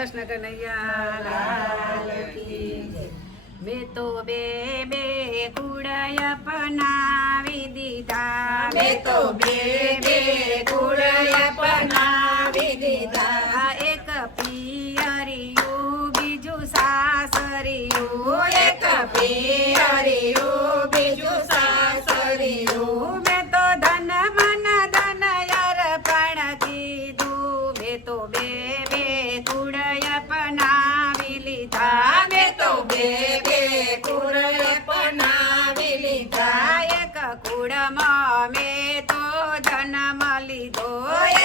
કૃષ્ણ કનૈયા લાલ કી જય। મેં તો બે બે કુળય પનાવી દીધા, મેં તો બે બે કુળય પનાવી દીધા। એક પિયરિયું બીજું સાસરિયું, એક પિયરિયું બીજું સાસરિયું। મેં તો ધન મન ધન અર્પણ કીધું, મેં તો બે બે કુળય પનાવી લીધા, મેં તો બે બે કુળય પનાવી લીધા। એક કુળમાં મેં તો જન્મ લીધો,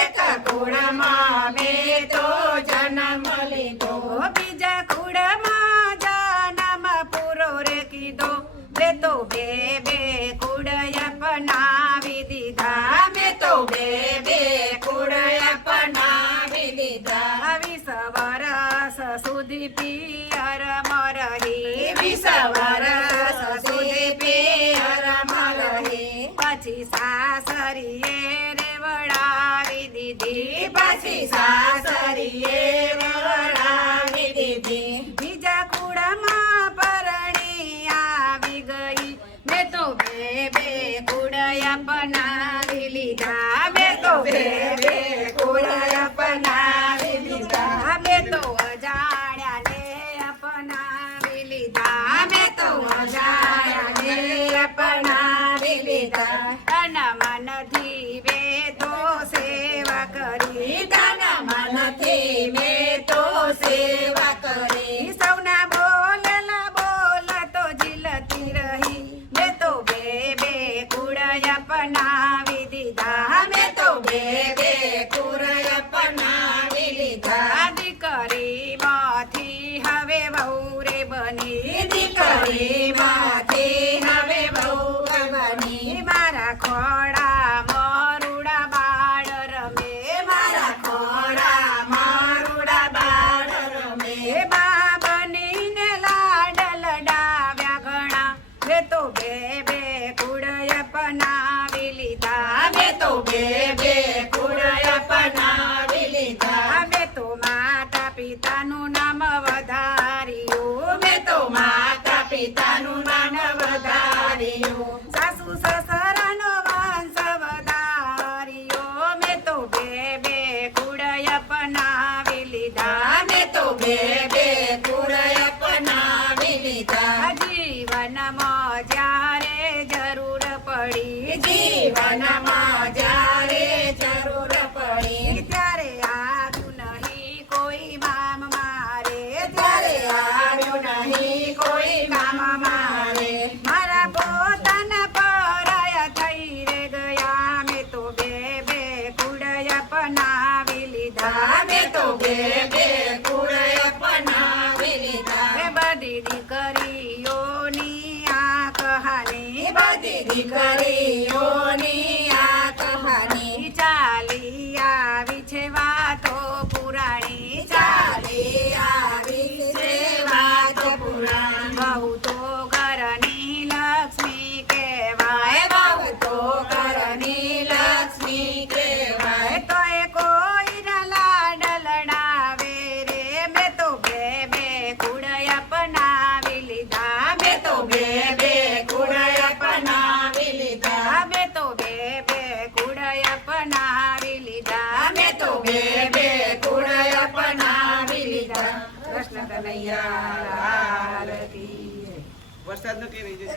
એક કુળમાં મેં તો જન્મ લીધો। બીજા કુળમાં જન્મ પૂરો રે કીધો, મેં તો બે બે કુળય પનાવી દીધા, મેં તો બે બે કુળય પનાવી લીધા। 20 વરસ સુધી પિયર મરહી, 20 વરસ સુધી પિયરમાં રહી। પછી સાસરીએ રેવડાવી દીધી, પછી સાસરીએ વળાવી દીધી। બીજા કુળમાં પરણી આવી ગઈ, મેં તો બે બે કુળય પનાવી લીધા, મેં તો બે બે કુળય પનાવી લીધા। મેં તો અજાણ્યાને અપનાવી લીધા, મેં તો અજાણ્યાને અપનાવી લીધા। તન મનથી મેં તો સેવા કરી, તન મનથી મેં તો સેવા કરી। સૌના બોલેલા બોલતો ઝીલતી રહી, મેં તો બે બે કુળય પનાવી દીધા, મેં તો બે બે કુળય પનાવી લીધા। દીકરીમાંથી હવે વહુ રે બની, દીકરીમાંથી હવે વહુ બની। મારા ખોળામાં રૂડા બાળ રમે, મારા ખોળામાં રૂડા બાળ રમે। બા બનીને લાડ લડાવ્યા ઘણા, મેં તો બે બે કુળય પનાવી લીધા, મેં તો બે બે કુળય પનાવી લીધા। મેં તો માતા પિતાનું નામ વધાર્યું, મેં તો માતા પિતાનું નામ વધાર્યું। સાસુ સસરાનો વંશ વધાર્યો, મેં તો બે બે કુળય પનાવી લીધા, મેં તો બે બે કુળય પનાવી લીધા। જીવનમાં જ્યારે જરૂર પડી, જીવનમાં જ્યારે જરૂર પડી, ત્યારે આવ્યું નહીં કોઈ મામ મારે, ત્યારે આવ્યું નહીં કોઈ કામ મારે। મારા પોતાના પરાય થઈ રે ગયા, મેં તો બે બે કુળય પનાવી લીધા, મેં તો બે બે કુળય પનાવી લીધા। એ બધી દીકરીઓની આ કહાની, બધી દીકરીઓની આ કહાની, ચાલી આવી છે વાતો પુરાણી, ચાલી આવી છે વાત પુરાણ। બહુ તો ઘરની લક્ષ્મી કહેવાય, બહુ તો ઘરની લક્ષ્મી કહેવાય। તો એ કોઈના લાડ લડાવે રે, મેં તો બે બે કુળય પનાવી લીધા, મેં તો બે બે કુળય પનાવી લીધા। મેં તો બે બે કુળય પનાવી લીધા, મેં તો બે બે કુળય પનાવી લીધા। કૃષ્ણ કનૈયા લાલ કી જય। વરસાદ નો કે રહી જશે।